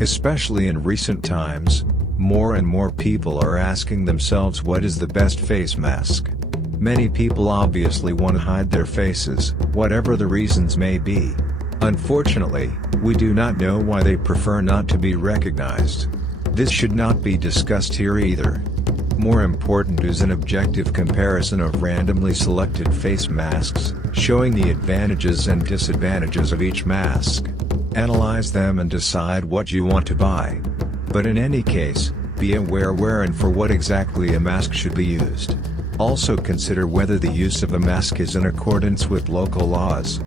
Especially in recent times, more and more people are asking themselves what is the best face mask. Many people obviously want to hide their faces, whatever the reasons may be. Unfortunately, we do not know why they prefer not to be recognized. This should not be discussed here either. More important is an objective comparison of randomly selected face masks, showing the advantages and disadvantages of each mask. Analyze them and decide what you want to buy. But in any case, be aware where and for what exactly a mask should be used. Also consider whether the use of a mask is in accordance with local laws.